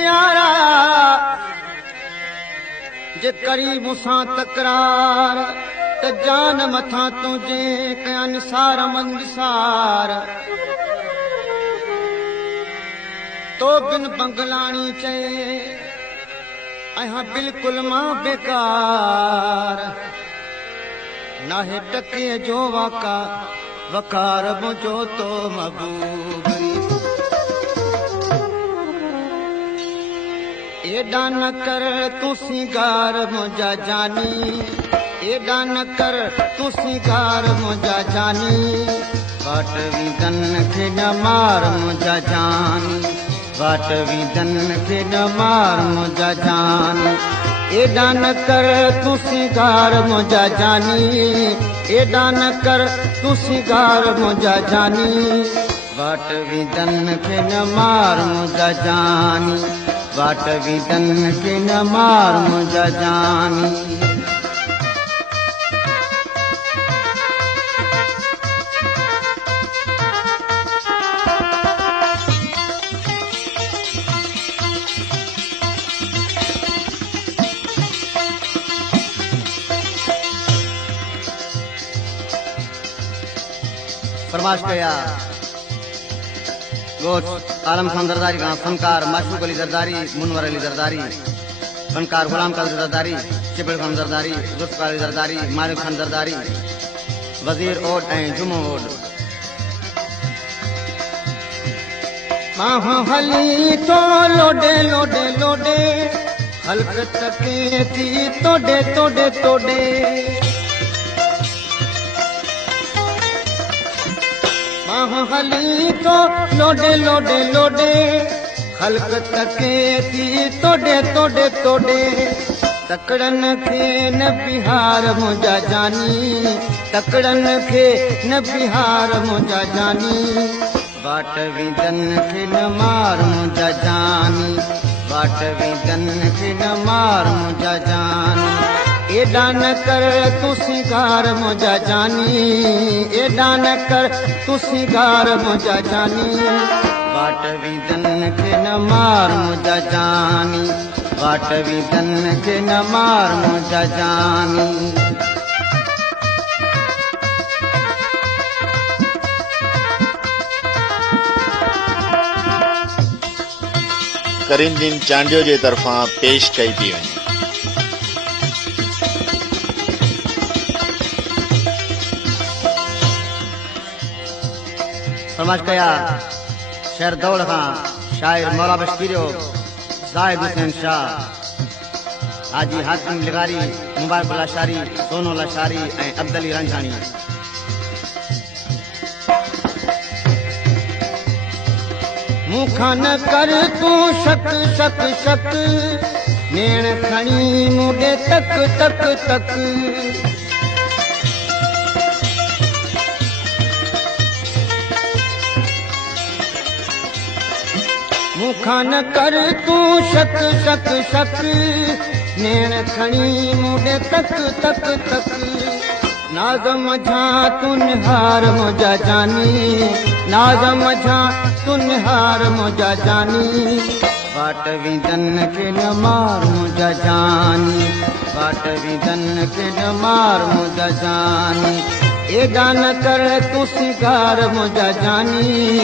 प्यारा जे करी मूंसां तकरार त जान मथां तुंहिंजे कया निसार मंदिसार तो बिन बंगलाणी चए अहां बिल्कुल मां बेकार नाहे टके जो वाका वकार मुझो तो महबूबी एडा न कर तू सिंगार मुझा जानी एडा न कर तू सिंगार मुझा जानी वाट विदन खे न मार मुझा जानी वाट विदन खे न मार मुझा जानी एडा न कर तू सिंगार मुझा जानी एडा न कर तू सिंगार मुझा जानी वाट विदन खे न मार मुझा जानी वाट विदन खे न मार मुझा जानी फरमाश कया गोश आलम खान जरदारी का फनकार माशूक अली जरदारी मुनवर अली जरदारी फनकार गुलाम कादर जरदारी शिबिर खान जरदारी जुल्फकार अली जरदारी मालिक खान जरदारी वजीर ओड ऐं जुमो ओड मां हली तो लोडे लोडे लोडे हल्क तके थी तोडे तोडे तोडे हली तो लोडे लोडे लोडे हल्क तके थी तोडे तोडे तोडे तकड़न खे न बिहार मुझा जानी तकड़न खे न बिहार मुझा जानी वाट विदन खे न मार मुझा जानी वाट विदन खे न मार मुझा जानी एडा न कर तू सिंगार मुझा जानी एडा न कर तू सिंगार मुझा जानी वाट विदन खे न मार मुझा जानी वाट विदन खे न मार मुझा जानी करीमदीन चांडियो जे तरफां पेश कई थी वञे फरमाश कया शहर दौड़ खां शायर मौला बशकीरियो ज़ाहिद हुसैन शाह हाजी हाकिम लिगारी मुबारक लाशारी सोनो लाशारी ऐं अब्दली रंझानी मूंखां न कर तू शक शक शक नेण खणी मुडे तक तक तक मूंखां न कर तू शक शक शक नेण खणी मुडे तक तक तक नाज़ मझा तू निहार मुझा जानी नाज़ मझा तू निहार मुझा जानी वाट विदन खे न मार मुझा जानी वाट विदन खे न मार मुझा जानी एडा न कर तू सिंगार मुझा जानी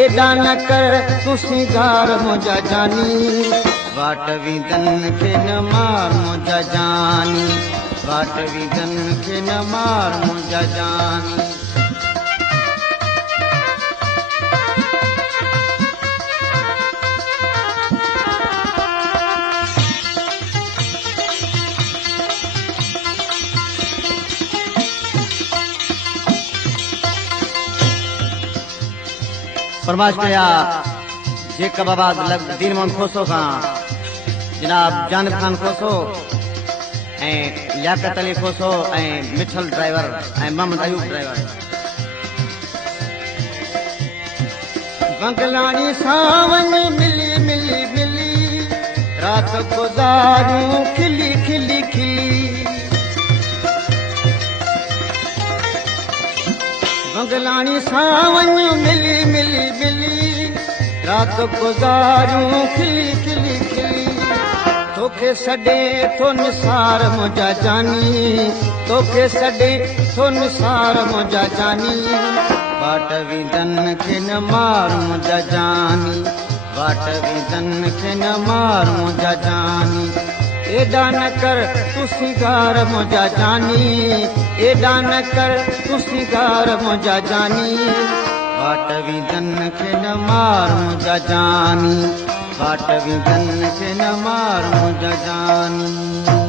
एडा न कर तू सिंगार मुझा जानी वाट विदन खे न मार मुझा जानी वाट विदन खे न मार मुझा जानी फरमाश कया जेकबाबाद दीन मोहम्मद खोसो खां जनाब जानिब खान खोसो ऐं लियाकत अली खोसो ऐं मिठल ड्राइवर ऐं मोहम्मद अयूब ड्राइवर बंगलानी सावन मिली मिली मिली रात गुजारूं खिली खिली खिली बंगलानी सावन मिली मिली मिली रात गुजारूं खिली खिली तोखे सॾे थो निसार मुंहिंजा जानी, तोखे सॾे थो निसार मुंहिंजा जानी, बाट विदन खे न मार मुंहिंजा जानी, बाट विदन खे न मार मुंहिंजा जानी, एॾा न कर तूं सिंगार मुंहिंजा जानी, एॾा न कर तूं सिंगार मुंहिंजा जानी, बाट विदन खे न मार मुंहिंजा जानी, बाट विदन खे न मार मुंहिंजा जानी।